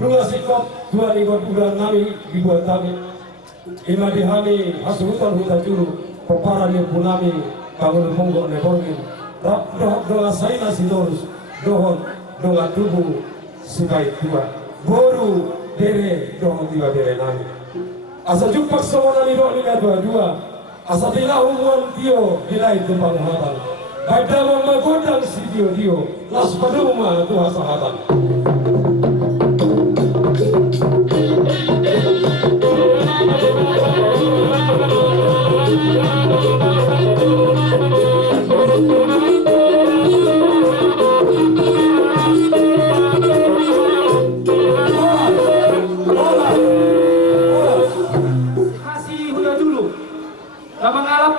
Rula sikop dua ikut bulan nami dibuat kami. Ima dihami hasutan hutan juru peparan yang punami bangun monggok neborgin. Doa saya nasi dorus dohon doa tubuh sukai tua boru dere dohon tiba dere nami. Asa jumpa semua nami doa lima dua asa bila hubungan tio nilai tumpang hatan. Baik dalam magodang si dio las paduma tuha sahatan.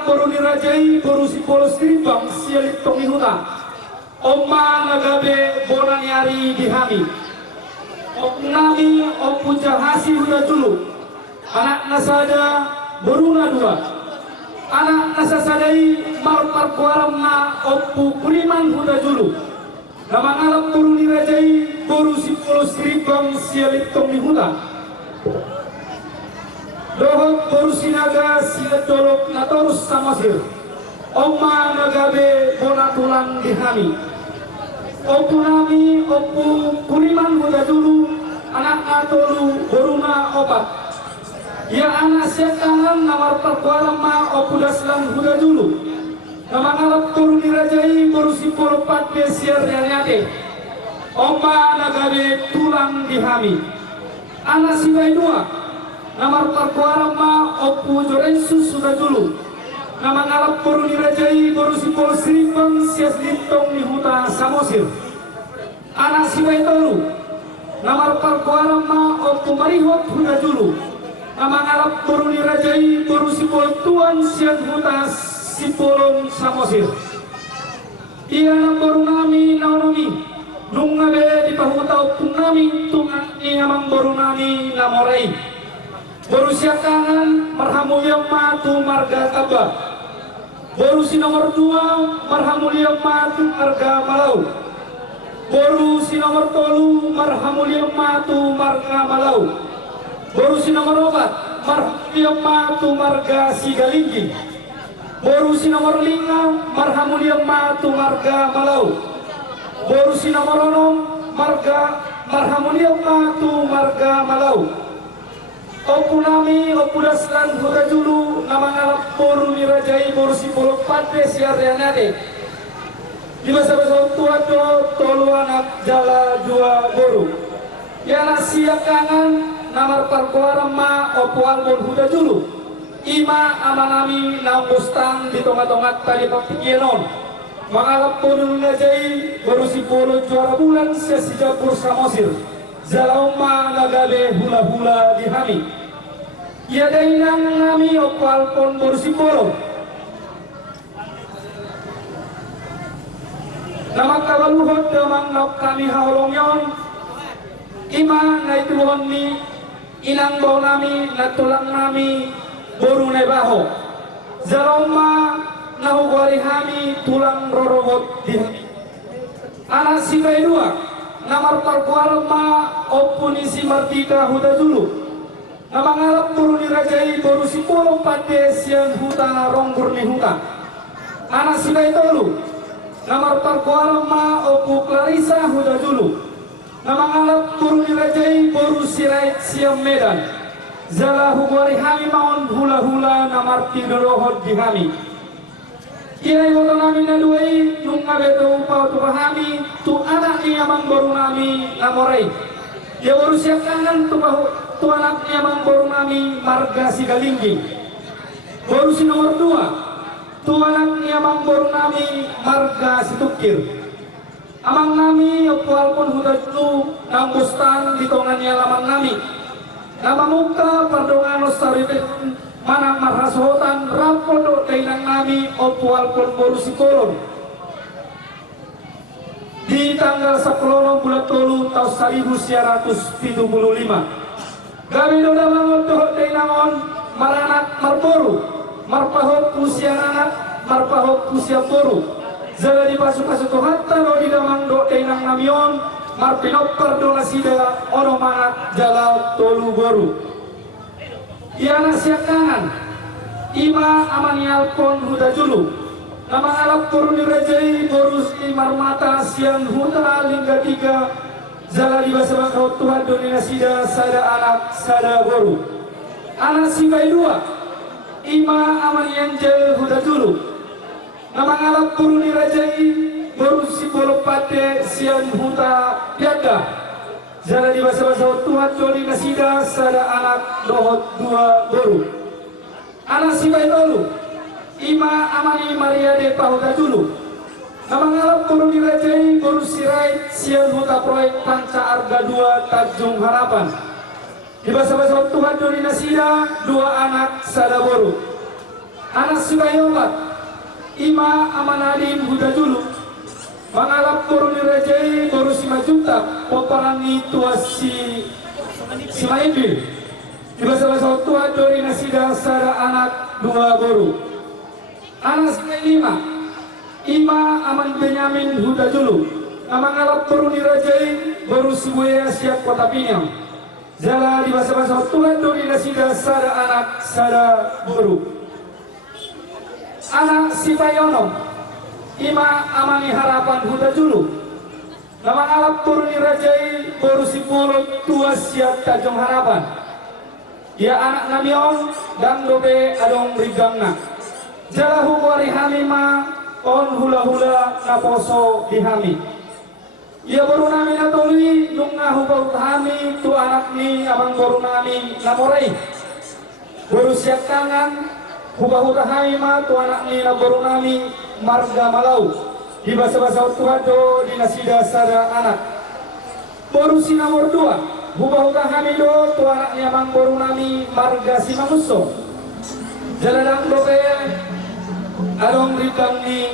Baru dirajai, baru si polos timbang sialit tongi huta. Oma nagabe bonani hari dihami. Nami opu jahasi huta dulu. Anak nasada beruna dua. Anak nasasadai marpar kuaram na opu kuriman huta dulu. Nama ngalap baru dirajai, baru si polos timbang sialit tongi huta. Dohot baru sinaga sila dolok na torus samasir. Oma nagabe bona tulang dihami. Opu nami opu kuriman huda dulu anak atolu boruna obat. Ya anak sekangan namar perkualam ma opu daslan huda dulu. Nama ngalap turun dirajai baru si polopat besiar yanyate. Oma nagabe tulang dihami. Anak sibai dua. Namar perkuaram ma opu jorensus sudah dulu. Nama ngalap baru dirajai baru si pol serimbang sias lintong di huta samosir. Anak si baitolu. Namar perkuaram ma opu marihot huta dulu. Nama ngalap baru dirajai baru si pol tuan sias huta si polong samosir. Iya na baru nami naonomi. Nung ngabe di pahuta opu nami tungan ni amang baru nami namorai. Baru siakangan marhamulia matu marga tabah. Baru si nomor 2 marhamulia matu marga malau. Baru si nomor 3 marhamulia matu marga malau. Baru si nomor 4 marhamulia matu marga sigalinggi. Baru si nomor 5 marhamulia matu marga malau. Baru si nomor 6 marhamulia matu marga malau. Opu nami, opu daslan huta julu, nama ngalap boru dirajai boru si polok pate siar yanade. Di masa tua tolu anak jala dua boru. Yana siap kangen, namar parkuaram ma opu albon huta julu. Ima amanami nambustang di tongat-tongat tadi papikienon. Mengalap boru dirajai boru si polo juara bulan sesi japur samosir. Zalauma nagabe hula-hula dihami. Ia dainang nami opal pon borsipolo. Nama kawaluhot damang nok kami haolongyon. Ima na ituhon ni inang bau nami na tulang nami boru nebaho. Zalauma nahugwari hami tulang rorobot dihami. Anak si dua. Namar parkuaram ma opuni si martika huta dulu. Nama ngalap turun dirajai boru si polo pades yang huta ronggur ni huta. Anak si baitolu. Namar parkuaram ma opu Clarissa huta dulu. Nama ngalap turun dirajai boru si rait siam medan. Zala hugwari hami maon hula-hula namar tidorohot di hami. Kira ibu nami naduai nung ngabeto upau tu pahami tu anak ni amang baru nami namorai. Dia baru siap kangen tu anak ni amang baru nami marga si galinggi. Baru si nomor 2 tu anak ni amang baru nami marga si tukir. Amang nami opal pun huda dulu nambustan di tongannya lamang nami. Nama muka pardongan ostarite mana marhasotan rapodo kainang nami opual pon boru sikolon di tanggal 10 bulan tolu tahun 1975. Gabi doda mangon dohot kainangon maranak marboru marpahok usia anak marpahok usia boru Zala di pasu-pasu Tuhatta lo di damang do tenang namion marpinopper do nasida ono manat jalal tolu boru. Iana siap kanan ima amanial pon huda julu nama alap koruni rajai borus imar mata siang huta lingga tiga zala di basa bakau Tuhan do nasida sada anak sada boru. Anak sibai dua ima amanian jel huda julu nama alap koruni rajai borus si bolopate siang huta piaga zala di basa-basa Tuhan do nasida sada anak dohot dua boru. Anak sibai tolu ima amani Maria de Pahuda dulu nama ngalap kurun dirajai boru sirai siang huta proyek panca arga 2 Tanjung Harapan di basa-basa Tuhan doni nasida dua anak sada boru. Anak sibai obat ima amanadim huda dulu mangalap kurun dirajai boru sima juta poparangi tua si Maibil di basa-basa Tuhan doni nasida sada anak dua boru. Anak lima ima aman Benyamin huda julu nama ngalap peruni rajai baru sibuya siap kota Pinang zala di basa-basa Tuhan doni nasida sada anak sada boru. Anak Sipayono ima amani harapan huda julu nama ngalap peruni rajai baru sibulo tua siap Tanjung Harapan ya anak namiong dan dobe adong rigangna jalahu wari hamima on hula-hula naposo dihami ia baru nami natoli nung ngahu hami tu anak ni abang baru nami namorai baru siap tangan huba-huba hamima tu anak ni baru nami marga malau di basa-basa tuhado di nasida sada anak baru si nomor 2 huba-huba hamido tu anak ni abang baru nami marga simamuso jaladang dobe adong rikang ni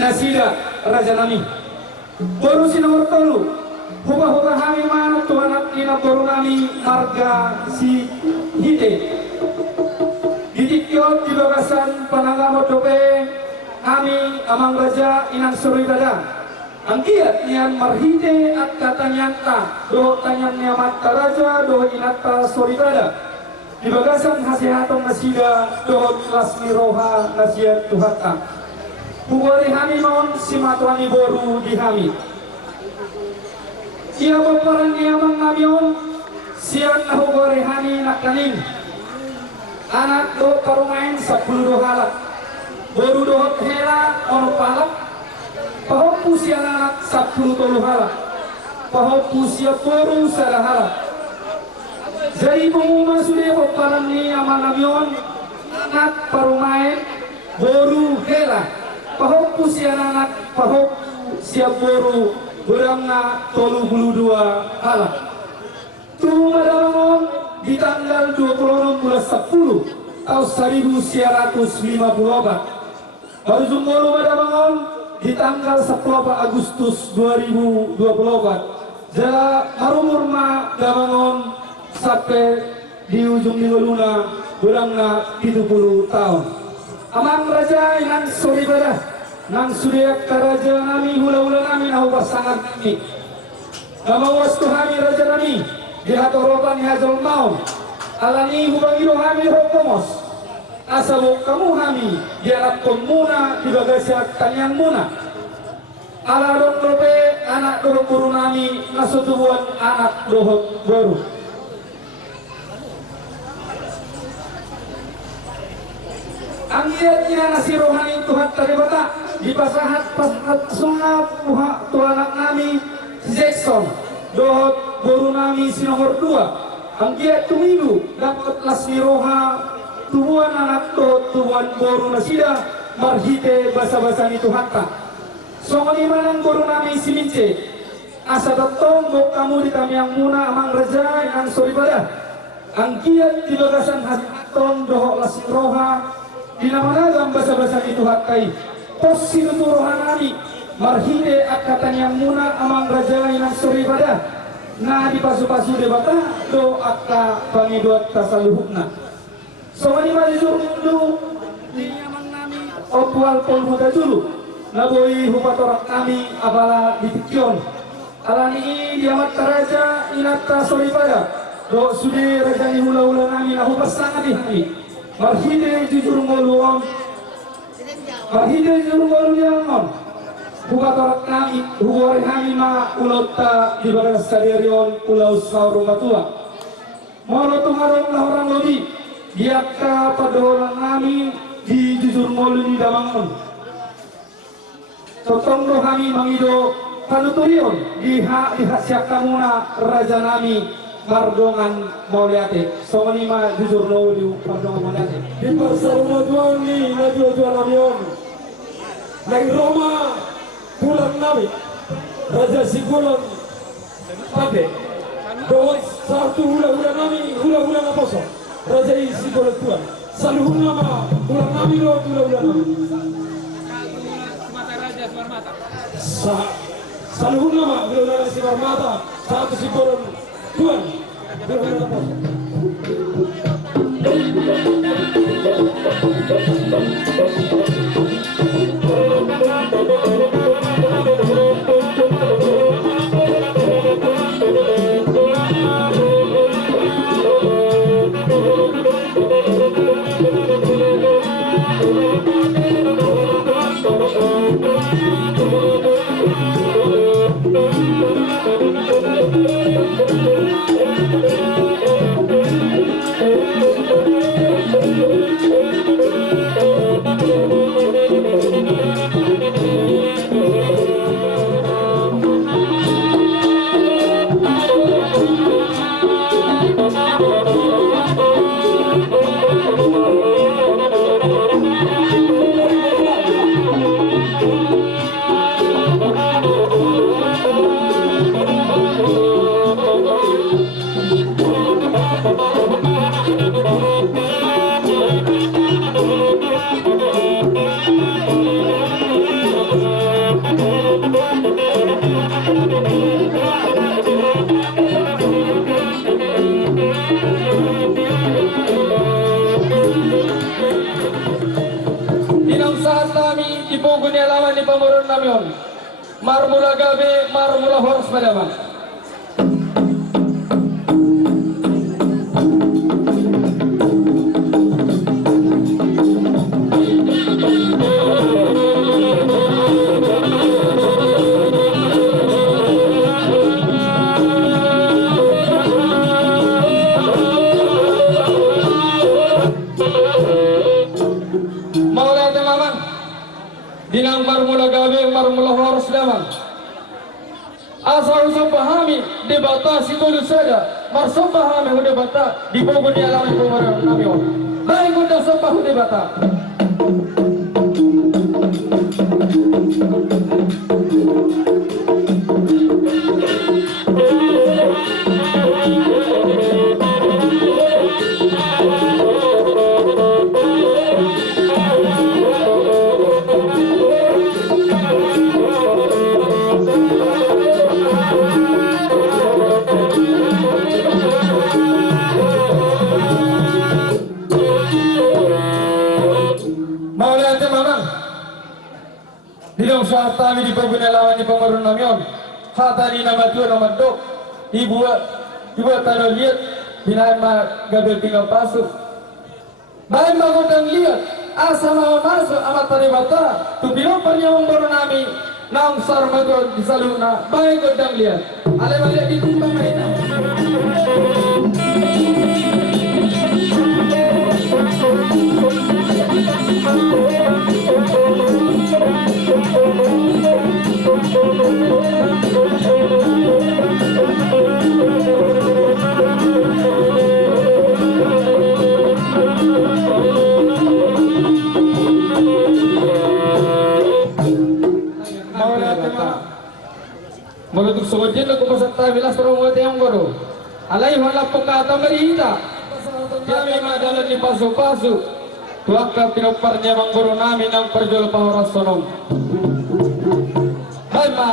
nasida raja nami baru si nomor 3 huba-huba hami mana tu anak ina baru nami marga si hide ditikyot di bagasan panangamo dope kami amang raja inang suribada ang kiat niyan marhide at katanyanta do tanyan niya mata raja do inata suribada di bagasan hasihatong nasida dohot lasmi roha nasihat tuhata hugori hami maon si matuani boru di hami ia baparan niamang namion sian na hugori hami nakaning anak do karumain 10 dohala boru dohot hela ono palak pahopu sian anak 10 toluhala pahopu siya boru sadahala jadi pengumuman sudah paparan ni amang namion anak parumain boru hela pahopu siya anak pahopu siya boru berangna 32 hala turun madamangon di tanggal 26 bulan 10 tahun 1954 baru jumolo madamangon di tanggal 10 Agustus 2024 jala marumur ma damangon sampai di ujung minggu luna berangna 70 tahun amang raja inang soribada nang sudiak karaja nami hula-hula nami nahu pasangan nami nama wastu kami raja nami di hatoroban hazal mau alani hubangido kami hopomos asal kamu kami di alat komuna di bagasya tanyan muna ala dok lope anak dorong guru nami nasutubuan anak dohot baru anggiatnya nasi rohani Tuhan tadi bata di pasahat sungat tu anak nami Jackson dohot guru nami si nomor 2 anggiat tumilu dapat lasmi roha tubuhan anak dohot tubuhan guru nasida marhite basa-basa ni Tuhan ta songoni manang guru nami si mince asa datong bok kamu di kami yang muna amang raja yang soribada anggiat di bagasan haton dohot lasmi roha di nama basa-basa itu hakai posisi rohan nami marhide akatan yang muna amang raja yang soribada nah di pasu-pasu debata do akka pangiduat tasaluhukna so mani maju mundu di amang nami Opual pon huda dulu naboi hupatorak kami abala ditikyon alani diamat raja inata soripaya do sudi raja ni hula-hula nami na hupas sangat dihani marhide jujur ngoluon marhide jujur ngoluon hupatorak kami huwari kami ma ulota di bagas stadion pulau Sauru Matua molo tumarong lah orang lobi diakka pada orang kami di jujur ngolu di damangon totong do kami mangido panuturion di hak siap kamuna raja nami mardongan mauliate so lima jujur lo di mardongan mauliate di Barcelona tuan ni najwa tuan namion nang Roma bulan nami raja sigulon pade do satu hula-hula nami hula-hula naposo raja sigulon tuan saluhun nama bulan nami do hula-hula nami saluhun nama hula-hula Sibar Mata satu sigulon tuan hula-hula naposo. Marmula gabe, marmula horos padaman. Maulana teman, dinang marmula gabe, marmula horos padaman. Asal usah pahami debata situlu saja, marsum pahami debata di pokok di alam pemerintah nami. Baik untuk sebab debata. Dilong saat kami di lawan di pemerun namion, hatari nama tuan nama dok, ibu tanah lihat, binaan ma gabel tinggal pasuk. Baik magodang lihat, asal nama masuk amat tadi bata, tu bilang pernyawang baru nami, nang sar magod di saluna, baik godang lihat, ale balik di tumpang ini. Menurut sojin aku peserta bilas promote yang baru. Alai wala pekata merita. Kami madalan di pasu-pasu. Tuakka pinoparnya mangguru nami nang perjol pahoras sonom. Hai ma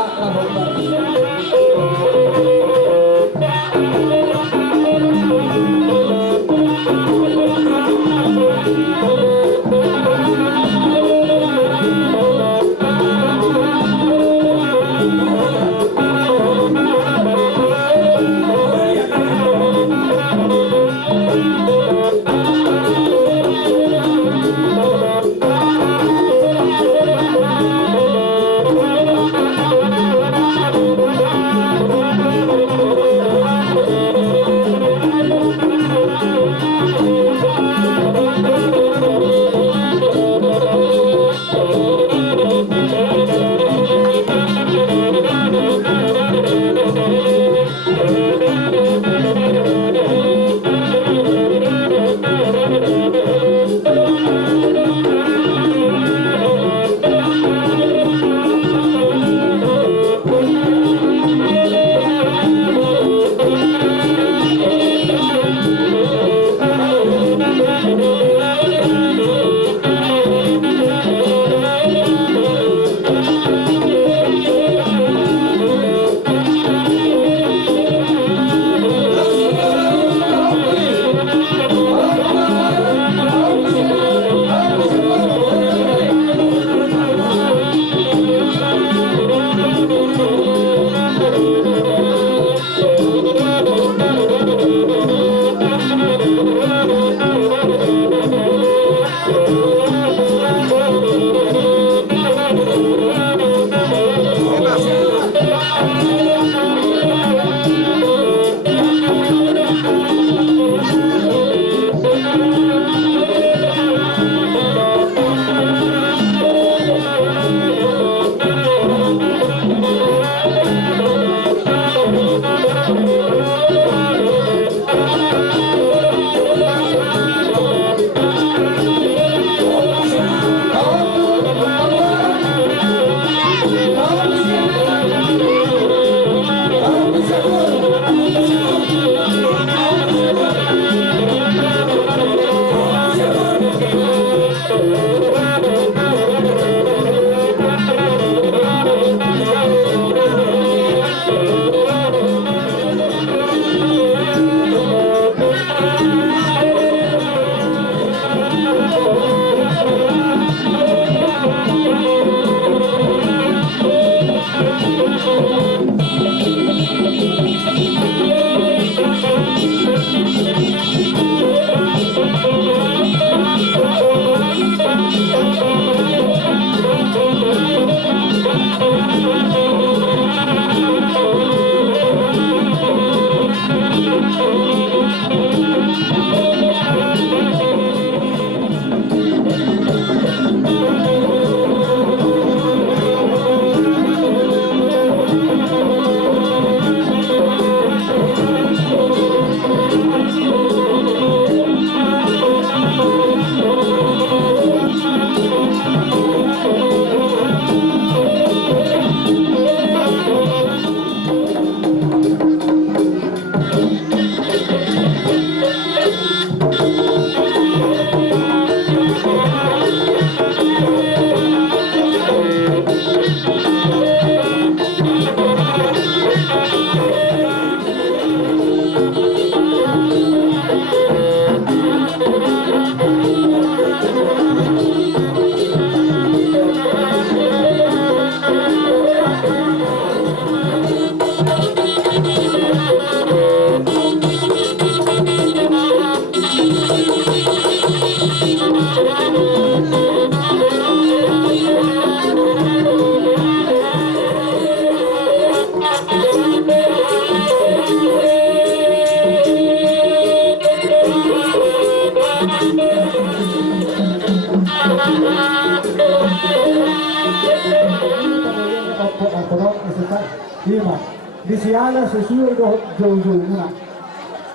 ko ang kodok isa lima. Di siala sesuai do jauh-jauh muna.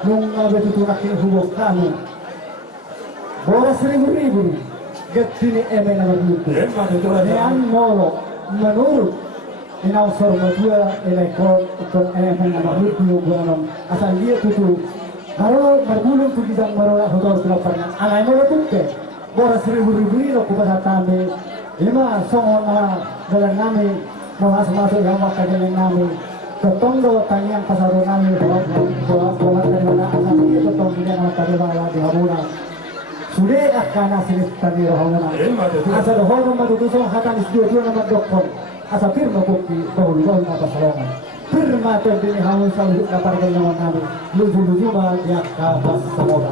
Nung betutunak ini hubok kami. Boras ribu-ribu. Getini eme na berlutu. Nian molo menurut inausor matua elekor untuk eme na berlutu gunanom asal dia tutu. Baru berbulung tu bidang baru hotel pernah. Anai molo tuke. Boras ribu-ribu ini aku pada tame. Lima songon na dalam nami masuk yang waktu dalam nami. Tondo tanyang pasaro nami bawa dari mana asal dia totong dia nama tadi bala di Hamuna. Sudah akan asli tadi Hamuna. Asal hono matutusong hatan isdua nama dokter. Asal firma bukti bahwa apa salongan. Firma tadi Hamuna selalu dapat dengan nami. Luju-luju mah dia kabas semoga.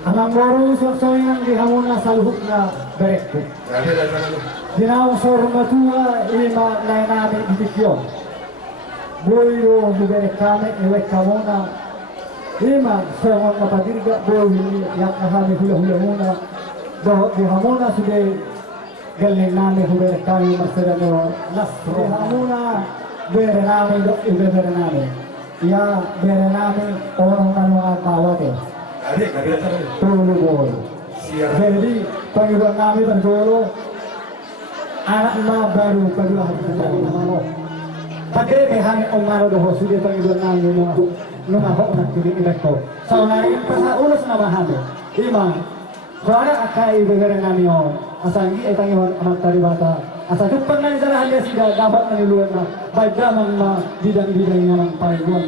Alang baru soal-soal di Hamuna saluhukna berekku. Dinaw sormatua ima lainami ibikyon. Boyo bubere kame ewe kamona. Ima soal mapadirga boyo yak kahami hula-hula muna. Di Hamuna sudah galing nami bubere kami masada no nasro. Di Hamuna bere nami do ibere nami. Ya bere nami orang tanungan tawate. Tulu bol. Jadi panggilan kami berjolo anak ma baru kedua hari nama pakai kehan omaro doho sudah panggilan kami nunga hok nak jadi ilekto. Saunari pasal ulus nama hame. Ima suara akai begera kami on. Asangi etangi amat tadi bata. Asa depan nang jalan dia sudah dapat meniluan na. Baik damang ma bidang-bidang yang paling luar.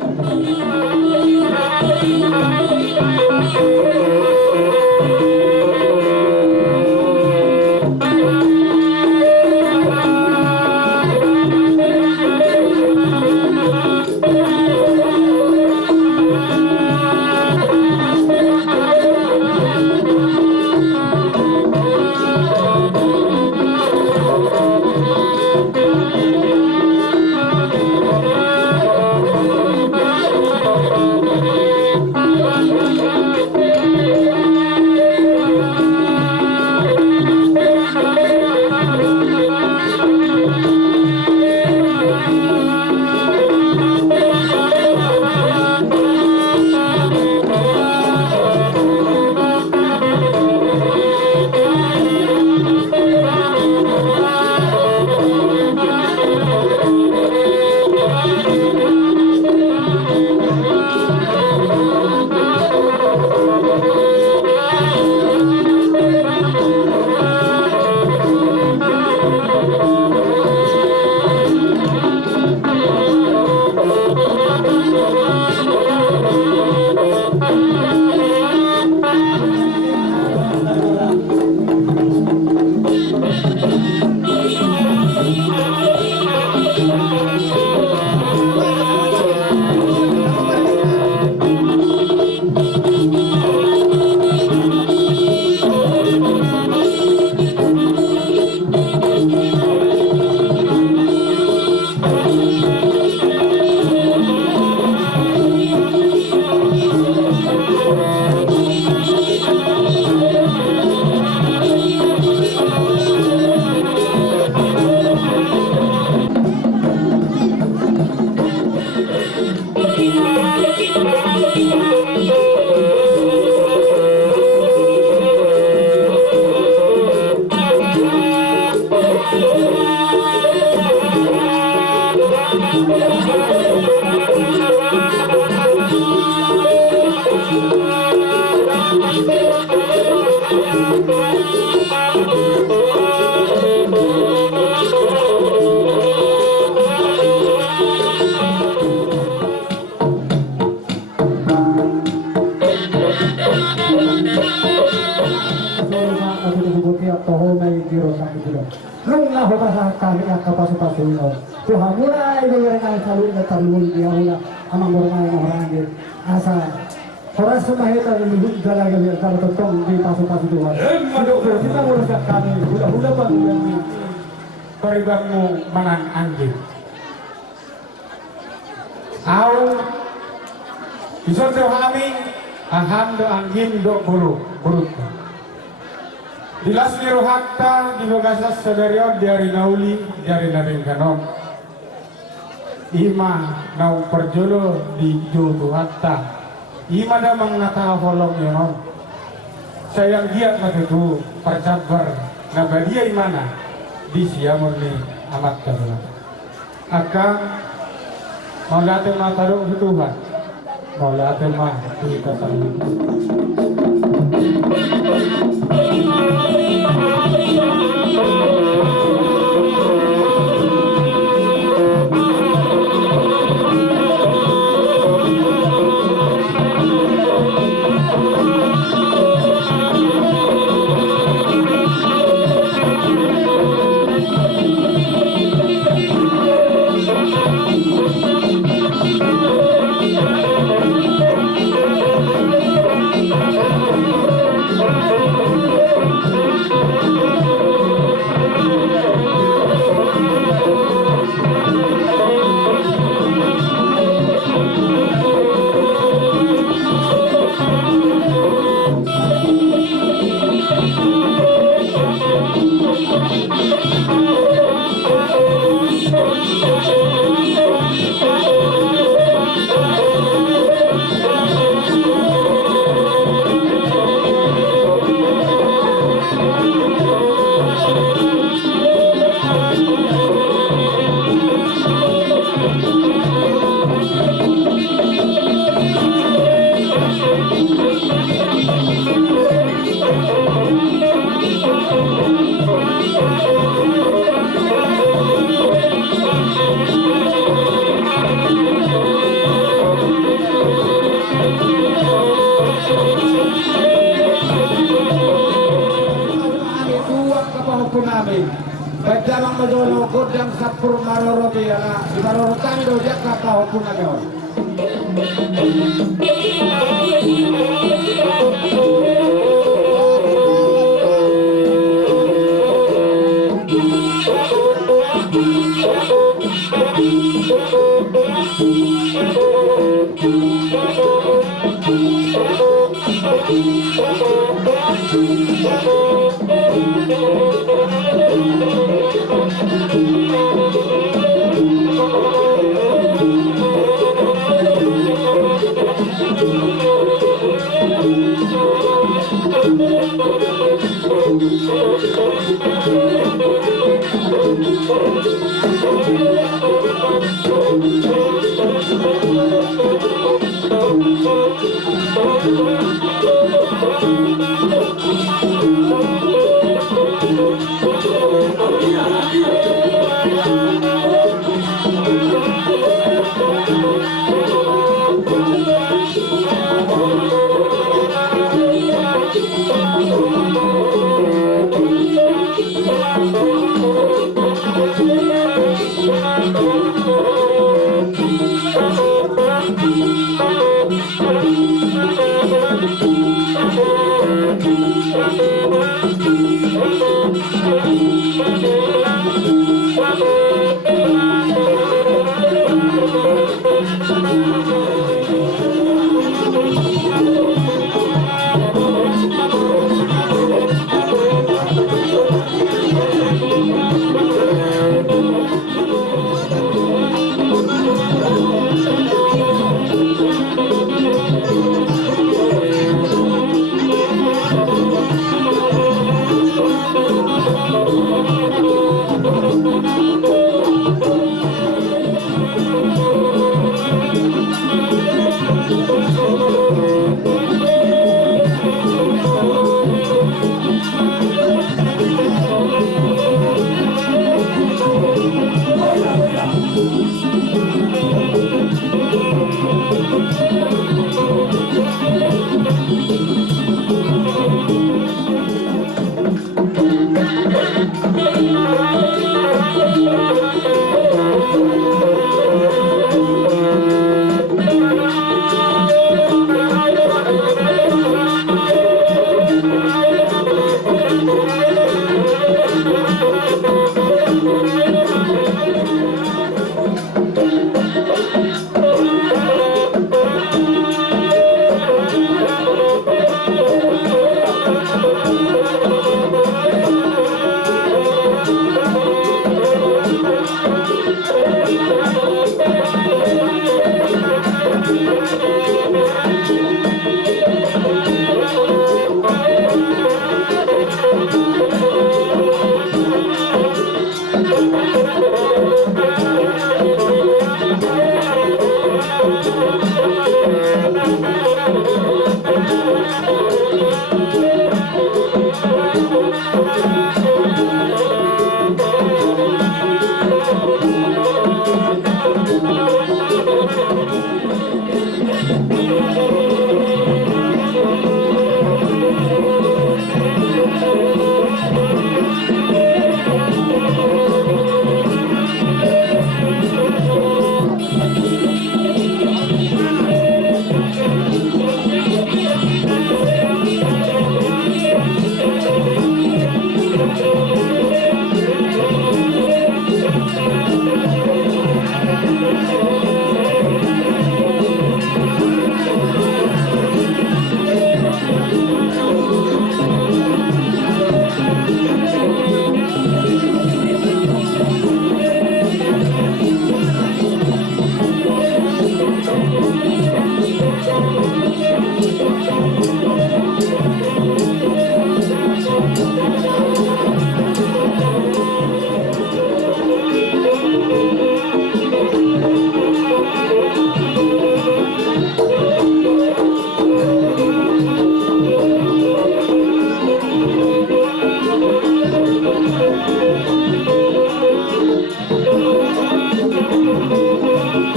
Nung nahubasa kami ang kapasu-pasu ino. Tuhan mulai berenang salun na talun dia mula amang berenang na orangin. Asa oras sumahita lulus dalaga biar kalau totong di pasu-pasu Tuhan. Kita mulasak kami hula-hula bang yang peribang mo manang anjing. Au isot kami ang hando ang gindo bulu. Dilas ni rohakta di bagasas saudarion dari nauli dari naring kanom. Ima nau perjolo di jodoh hatta. Ima damang nata holong yonon. Sayang giat matutu percabar nabadia imana di siamon ni amat karulah. Akan maulaten mataruh Tuhan. Maulaten mah dikatakan. Bajamang madono godang sapur marorobi ala marorotan do jakka pa hukun agaw.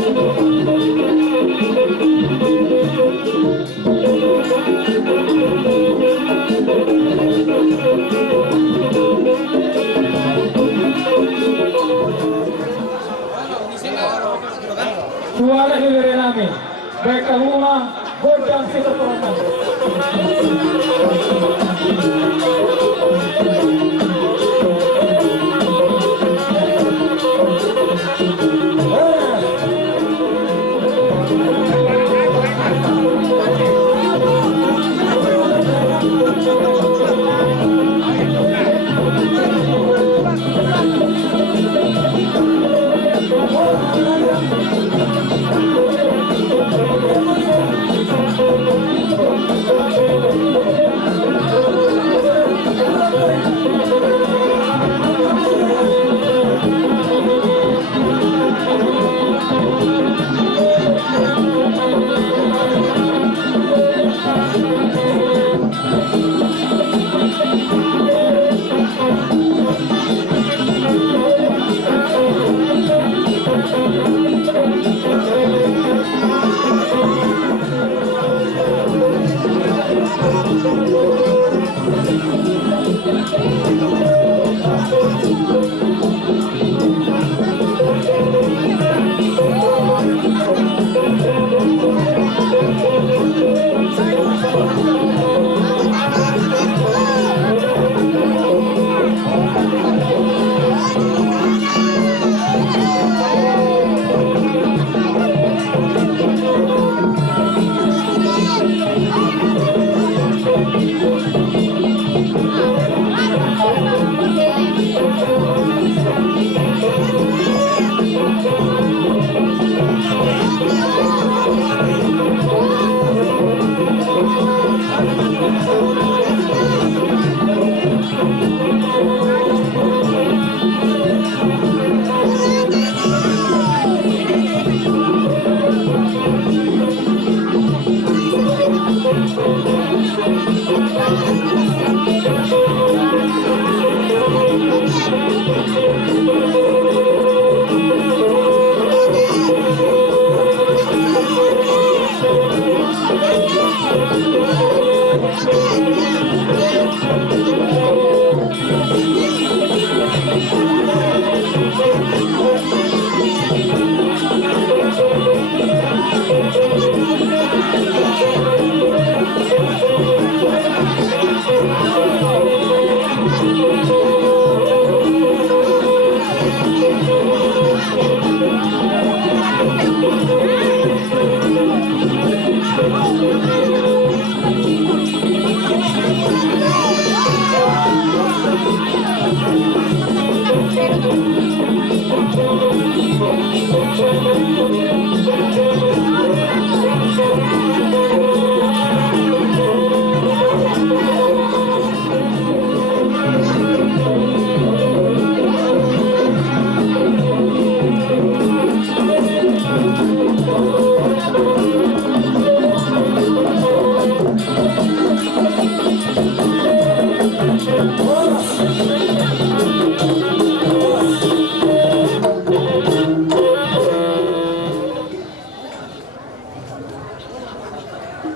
Suara dari kami, baik rumah, godang seterusnya.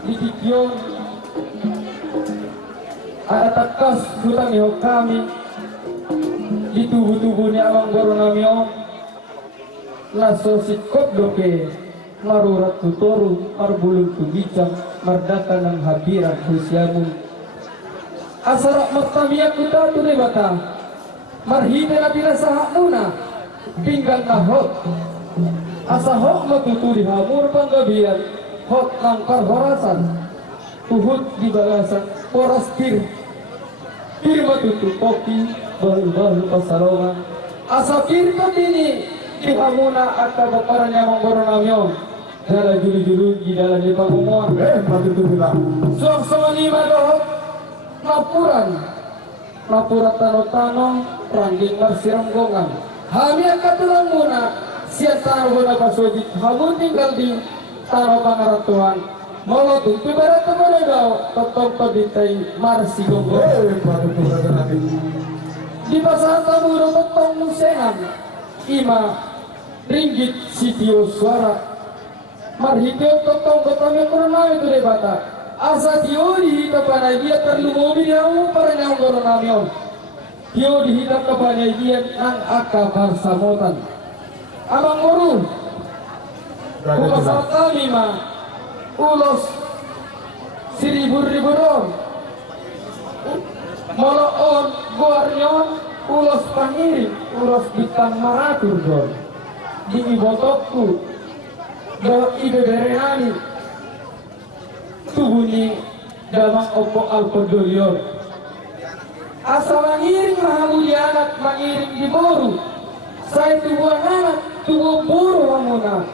Bibigyon ada takas hutang yo kami di tubuh-tubuh ni awang goro namyo laso sikot doke marurat tutoru marbulung tubicang mardata ng habiran husyamun asarak magtamiyak kita tunay bata marhina na pinasahak muna binggang na hot asahok matuturi hamur panggabian hot ng karhorasan tuhut di balasan poras pir matutupoki baru-baru pasalongan asa pir patini di hamuna at kabaparan niya manggoro namyon dala julu-julu di dalam di pangumuan Matutulila. suang-suang lima dohot lapurat tanong-tanong rangging marsiranggongan kami akan tulang muna siya taruh na pasojit hamun tinggal di taro pangaratuan molotung pibarat kepada daw tetap padintay marsi gonggo Matutulila natin. di pasar tamu tetap musehan ima ringgit sitio suara marhitio totong kotong yang berenang itu debata asa tio dihita panai dia terlumobi dia para nyong goronamion tio dihita kepanai dia nang aka barsamotan abang guru Bukasal kami mah ulos 1.000 ron moloon guarnyon ulos pangiring ulos bitang maratur don di ibotokku do ibe berenani tubuni damang opo alpodolion asa mangiring mahamuli anak mangiring di boru saya tubuhan anak tubuh buru wamuna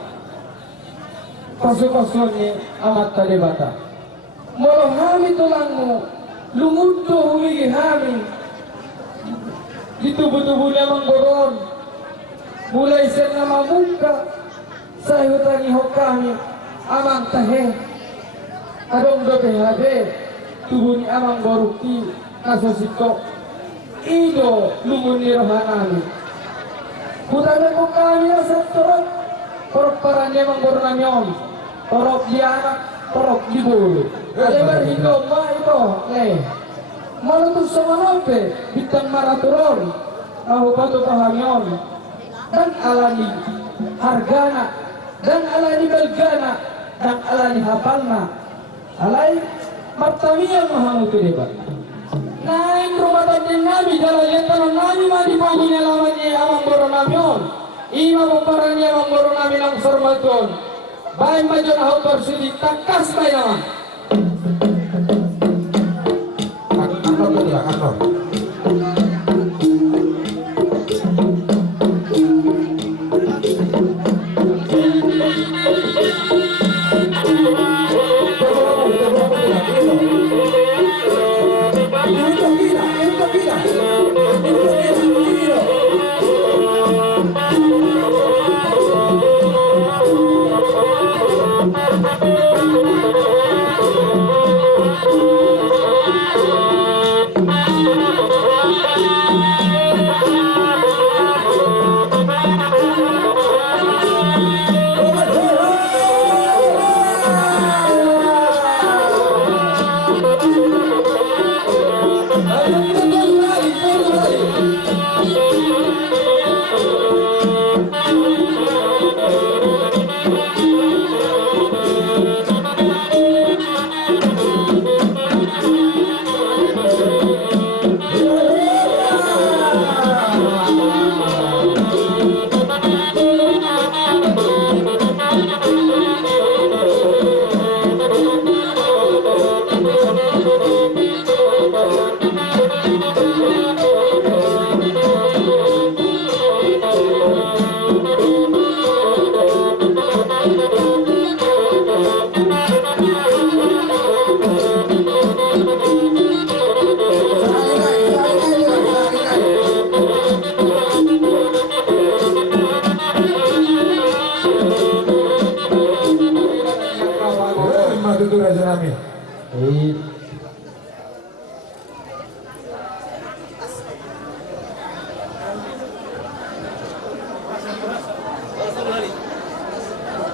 pasu-pasunnya amat talebata molo hami tulangmu lumuddo humigi hami di tubuh-tubuhnya manggoron mulai sena mamuka saya hutangi hokami amang tahe adong do PHB tubuhnya amang boruki nasosiko ido lumuni rohanami hutangnya hokami asat torok torok paranya manggoron namyon torok di anak torok di bulu lebar hidup mah itu malah tuh sama nope bintang maraturon aku patuh pahamyon dan alani hargana dan alani belgana dan alani hafalna alai martamian mahamu tu debat naik rumah tadi nabi dalam tanah nabi mandi paginya lawannya amang boronamion ima peperannya amang boronami nang sormaton baik majon hau bersudi takas bayang kantor.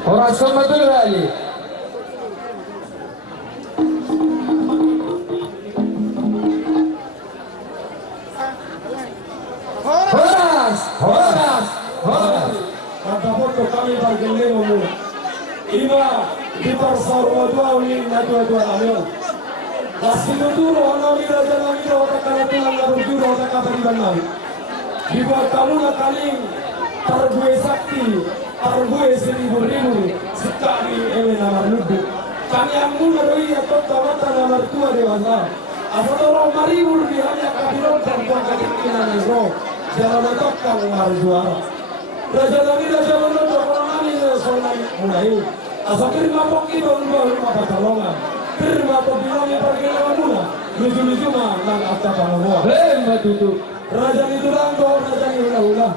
Orang sama tu lagi. Horas. Kata foto kami bergendeng umum. Ima di persaudaraan dua ini dua namanya. Kasih dulu anami raja nami roda kana tulang ngaruh dulu roda kabar di bandar. Di bawah kamu nakaling terbuai sakti. Argue 1.000 sekali namar ludu. Kami ambu naroi atau tawata namar tua dewasa. Asal orang maribur di hanya kabiron dan tuan kadikinan negro. Jalan otokkan ngaruh juara. Raja lagi raja menonton orang nami soalnya mulai. Asal terima poki bangun apa talongan. Terima pembilangnya pergi lewat mula. Lucu-lucu mah nang apa pangamuan. Mbak tutup. Raja itu langgo, raja itu ulah.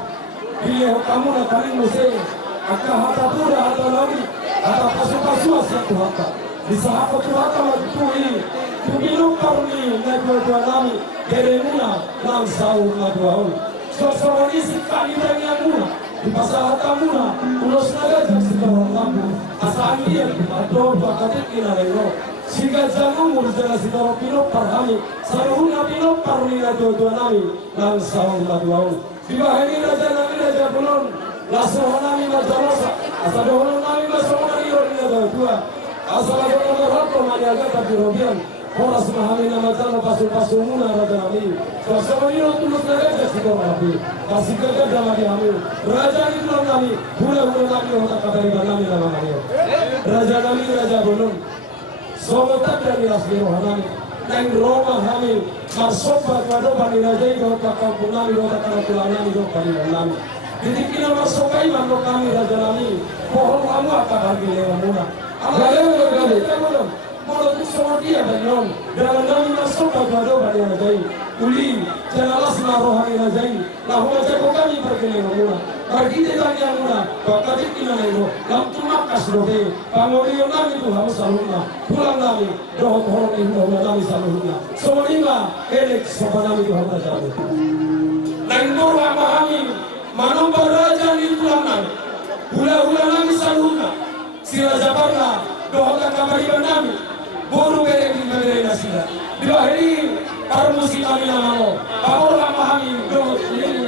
Dia kamu nak paling musim. Aka hata pura hata lagi hata pasu-pasu satu hata di saat tu hata waktu tumilu karni na dua nami keremuna nang sau na dua ul so ini sekali dengan muna di pasal tamuna ulos naga jak sekarang lampu asa angin atau bakatik inarelo siga jamu murjana sitoro pino parhami saruhuna pino parlina dua nami nang sawang maduau di bahani raja nami raja bulon lasoh nami majarosa asa dohono nami masonga iro ina dua asa lagono merhato mani agak tapi robian Horas mahami nama jana pasu muna raja nami. Kasama iro tulus naga jak sekarang lampu kasih kerja dalam kami raja itu nami hula nami hota kabari nami nama Mario raja nami raja bulon Sobat dari asli rohani, nang Roma kami, marsoba kado bani raja itu kampung nami, kota kampung nami, kota kampung nami. Jadi kita marsoba iman kami raja nami, pohon kamu apa bagi lewat muna. Amalnya berkali, kalau tu semua dia dan dalam nami marsoba kado bani raja itu, uli jenalas rohani raja itu, lahu macam kami bagi lewat muna. Pergi dengan yang muna, bakal kita lewat, lampu makas dobe, pangolion nami tu harus saluna. Pulang nami, dohot horong ibu nami saluhuna. Semuanya elek sopan nami Tuhan raja. Nanggur kami, manombar raja ni pulang nami. Hula nami saluhuna. Si raja parna, dohot kamariban nami. Boru elek di negeri nasira. Di bahari parmusi kami namalo. Pabor kami, dohot ini.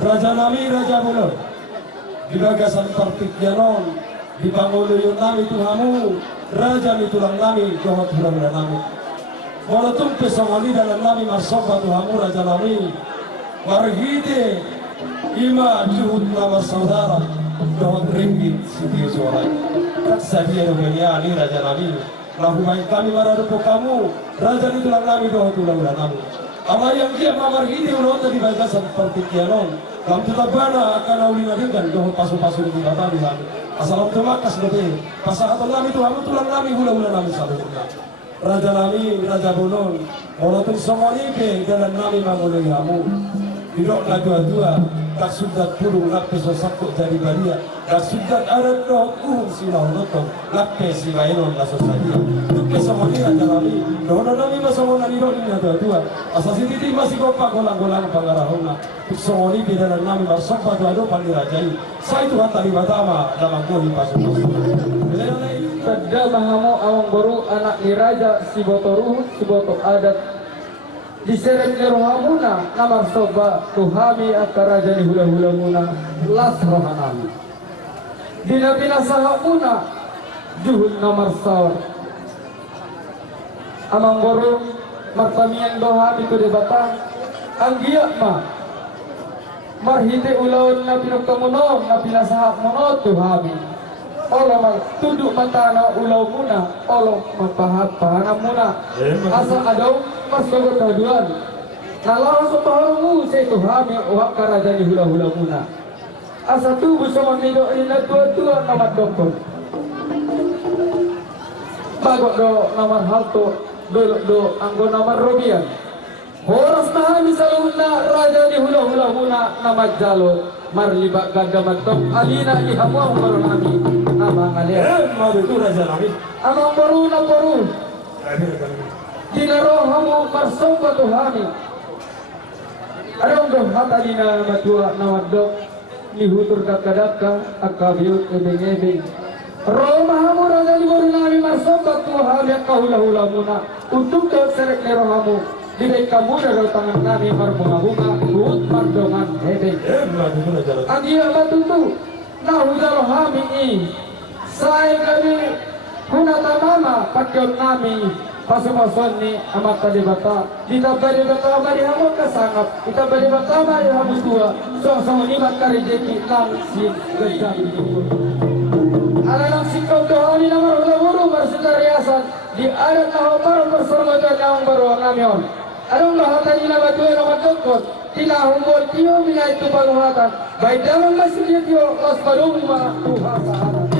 Raja nami raja bulon di bagasan pertikyanon di panguluyun nami Tuhamu raja mi tulang nami dohot bulan nami walaupun pesongoli dalam nami marsoba Tuhamu raja nami marhide ima juhud nama saudara dohot ringgit sidi suara tak sadia ni raja nami lahu main kami maradupo kamu raja mi tulang nami dohot bulan nami Allah yang dia marhide ulon di bagasan pertikyanon Kamu tetap bana akan awli nadikan dohon pasu-pasu di bata di kami. Asal kamu makas dobe. Pasal atau nami tu kamu tulang nami hula-hula nami saluhna. Raja nami, Raja Bonon. Walaupun semua ini dalam nami mangoleh kamu. Tidak dua-dua. Tak sudah puluh lape sosakut jadi badia. Tak sudah ada doh silau lotong. Lape si mainon la sosadia. Tuke semua ini Raja nami. Dohon nami masuk nami doh ini dua-dua. Asal sini masih kopak golang-golang pangarahona. Semua ini dalam nami masuk pada do pandir rajai. Saya itu hatari batama dalam koi pasu-pasu. Tadda mahamo awang baru anak ni Raja Siboto Siboto adat diseret ni rohamuna namar soba tuhami akka raja ni hula-hula muna las rohanami dina sahamuna juhud namar sawar amang baru martamian dohami ko debata ang giyak ma marhite ulaon na pinagkamunon na pinasahap munod tuhami Allah tunduk mata na ulaw muna, Allah magpahap-pahanap muna. Asa adaw, mas kagataduan. Nalaw sa paharungu sa ito hami o karaja ni hula-hula muna. Asa tubo sa manido ay nagtuwa-tuwa naman doktor. Bago do naman halto, do anggo naman robian. Horas na hami sa luhod na raja ni hula-hula muna na magjalo. Marliba gagaman tong alina ihamuang baru nami amang alia Madu itu Raja nami. amang baru na baru dinaro hamu marsoba tuhami adong dong hatalina matua nawadok lihutur kakadaka akabiut ebeng-ebeng Roma hamu raja ni baru nami marsoba tuhami kahula-hula muna untuk kau serek nero hamu Dibay kamu daw tangan kami marbunga-bunga buot mardongan hebeng. Ang iya matutu nahudalo kami say kami hunata mama pagyon nami pasumason ni amat talibata. Dita balibata marihamo kasangap. Dita balibata marihamo tua. So ni makarejeki lang si gajang itu. Alang sikap doa ni namar hula-hulu marsutariasan di adat nahopar bersormadan yang baru namion. Anong lahatan nila batuan ang matungkot? Tinahunggol tiyo mina ito paluhatan. Baik dalam masilya tiyo, mas paluma tuha sa harap.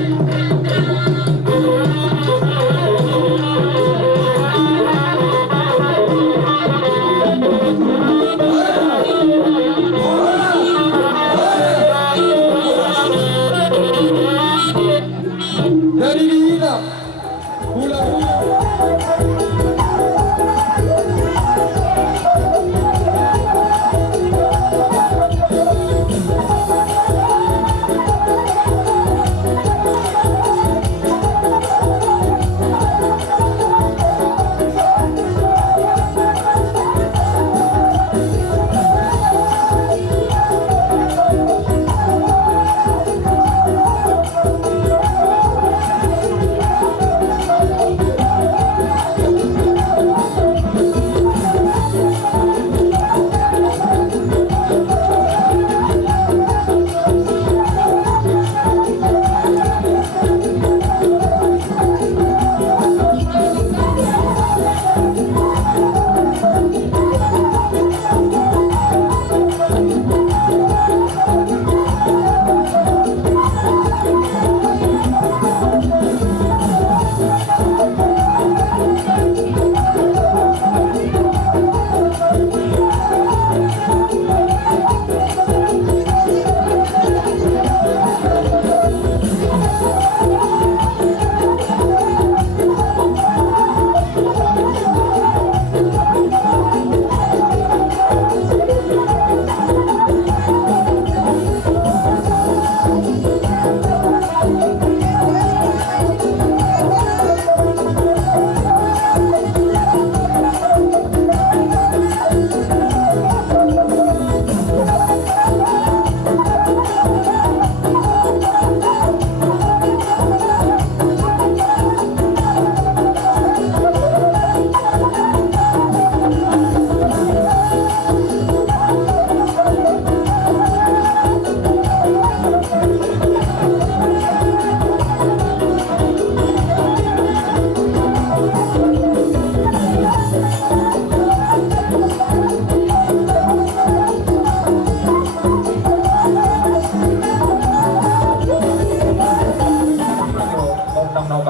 Dari dihina, hula-hula.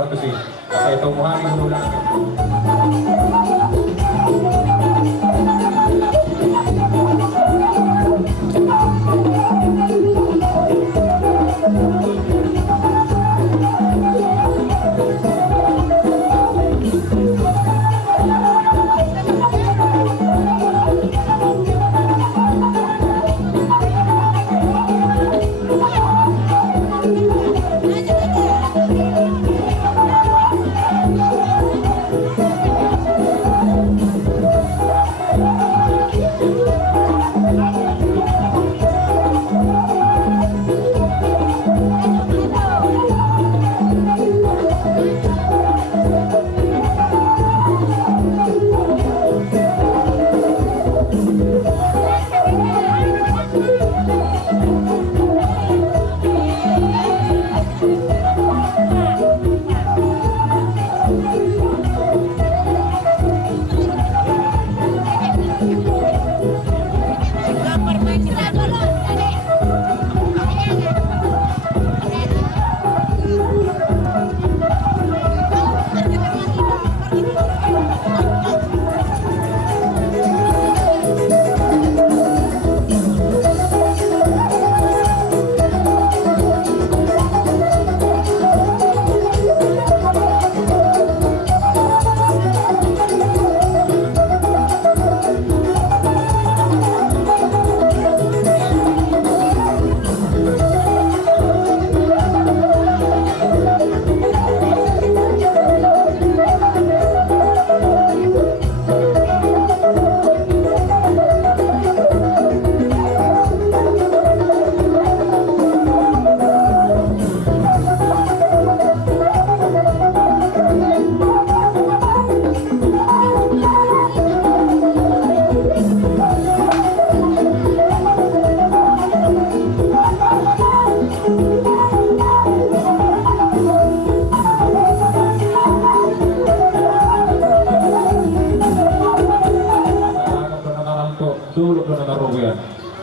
partusi. Kaya tumuhani mo lang.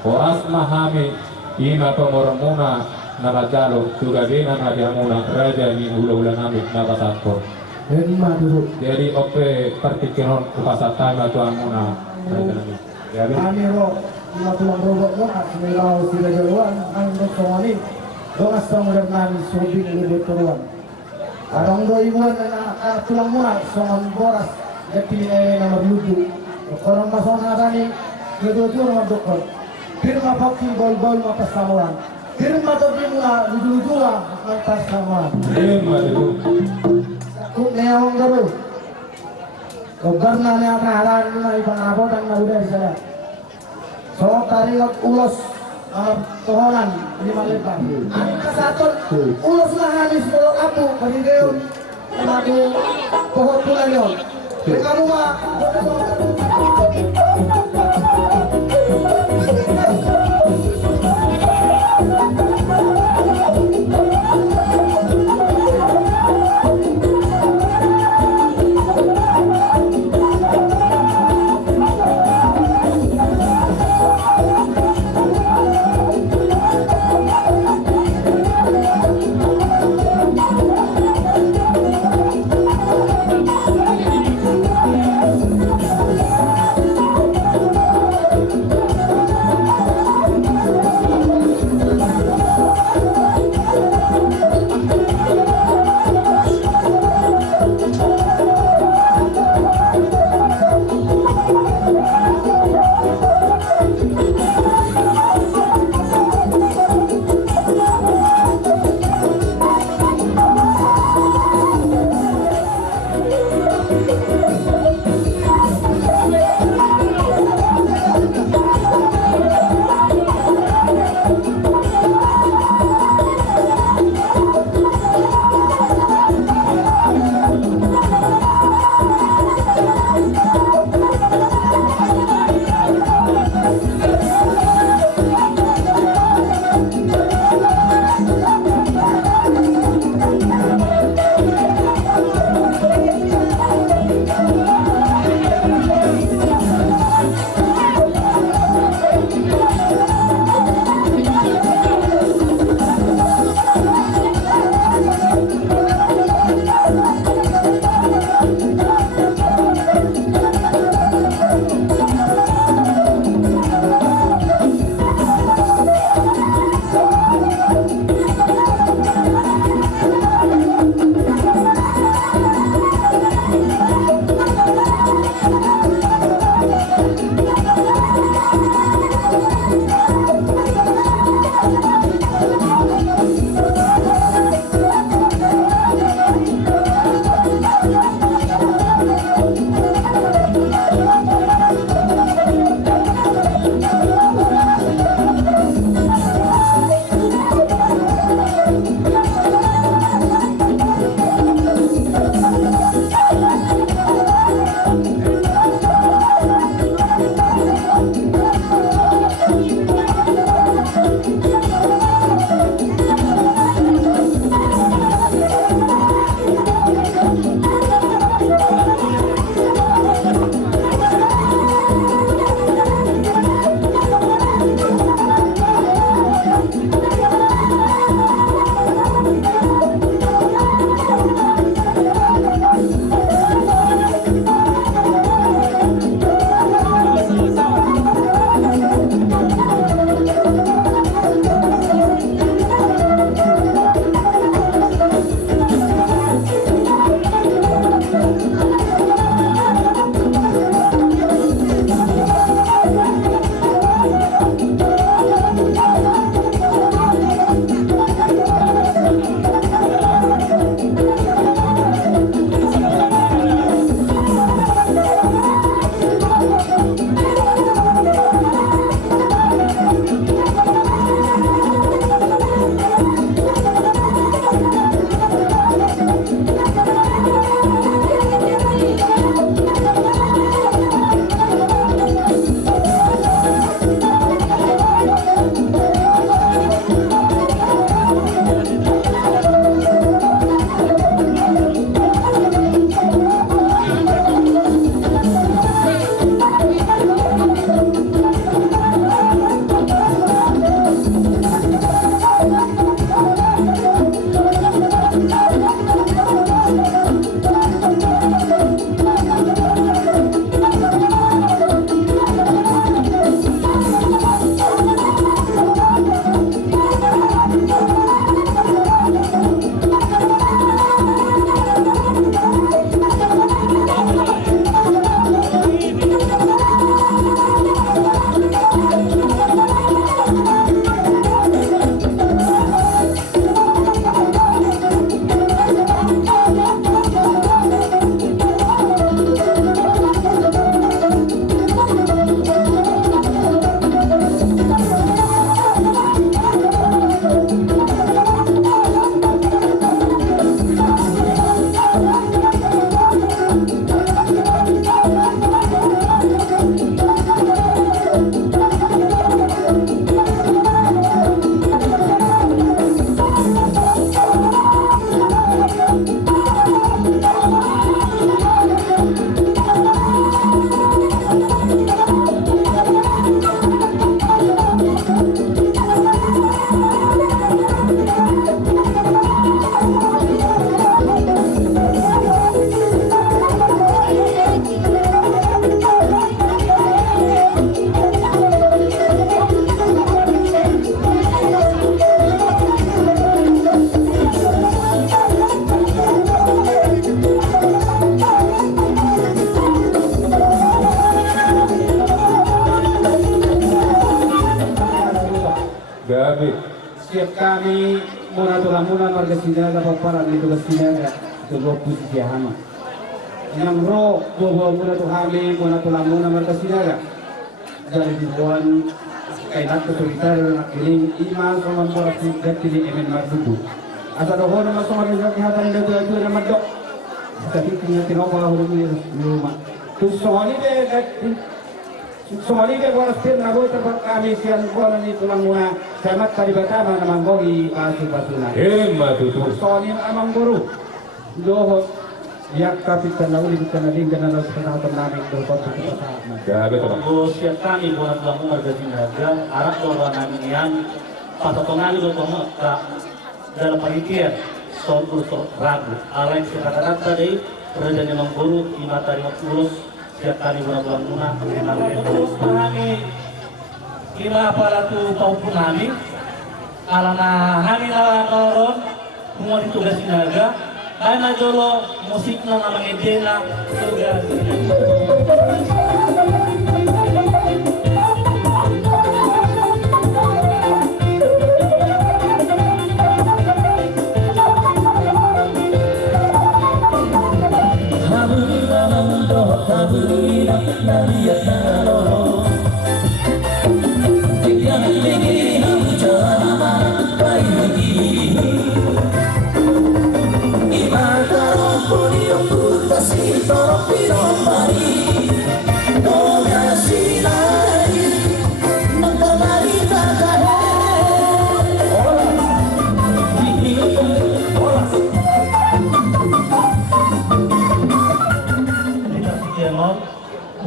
Oras mahami ina pemormuna narajalo sugabina nadiamuna raja ni ula-ula nami nakasatko. Jadi ope partikeron upasatama tu amuna raja nami. Jadi Kami ro tulang robot mo at nilaw sila jaluan ang nagtungani. Doon sa modernan subing ulit turuan. Arong do ibuan na tulang mo na songan boras jati na magluto. Korang masong natani ngedo-ngedo na dokter. Firma bakti bol-bol mapasamuan. Firma to mula ludu-ludua mapasamuan. Kung neyawang garo. Gogarna niya kaharan na ipanabot ang nauday sila. So taringot ulos tohonan 5 lebar. Ang kasaton ulos na halis mo apo panigayon. Naku pohon tulan yun. Kamu mah kami muna tulang-muna marga sinaga paparan dito ka sinaga tugo posisi hami. Yang ro bobo muna tu kami muna tulang-muna marga sinaga. Dari dibuan kay nato tulitar na kiling ima sa man para sigat kini emen mardudu. Asa doho na masama ni hatan dito na madok. Tapi tinopala ho ni luma. Tu sohani ke bolas pin na boy terbang kami sian bola ni tulang muna samat tadi batama na manggogi pasu-pasuna. Matutu. Sohani amang guru. Doho yak kapitan na uli kita na linggan na sa hatan namin do pagpupunta sa atma. Grabe to. Bago siya kami buat lang marga sinaga, arak doa namin yan, patatongali do tomo ka dalam pagikir, son usto ragu. Alay siya katakan tadi, berada ni mangguru, imata rin tulus, siya kami buat lang muna, terus kami, kima para tu paupu namin, ala na kami na noron, kung ditugas sinaga, kaya na jolo, musik na nga mga idena, tugas.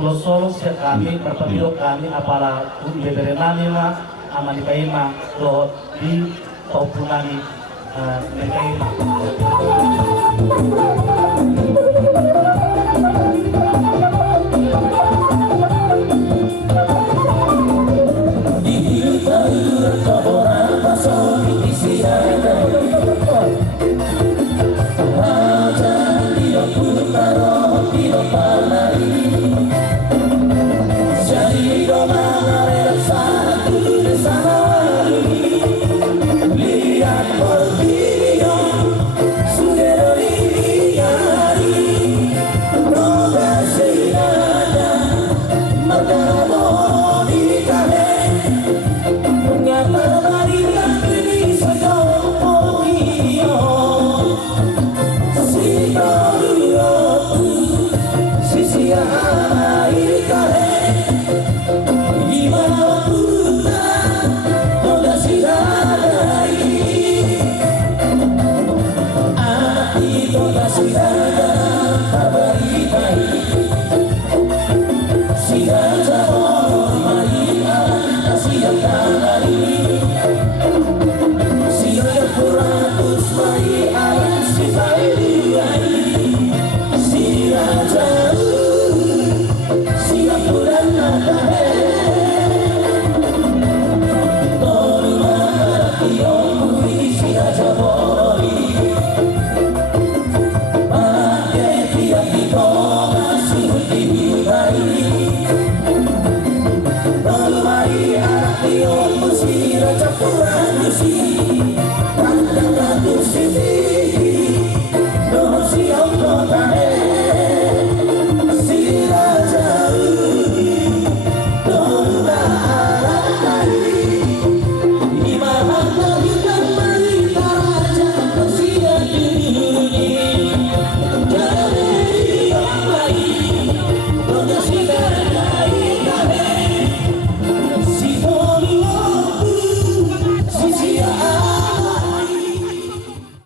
Pulau Solo siap kami, berpemilu kami, apalah lebere nami ma, amani paima, lo di taupu nami, mereka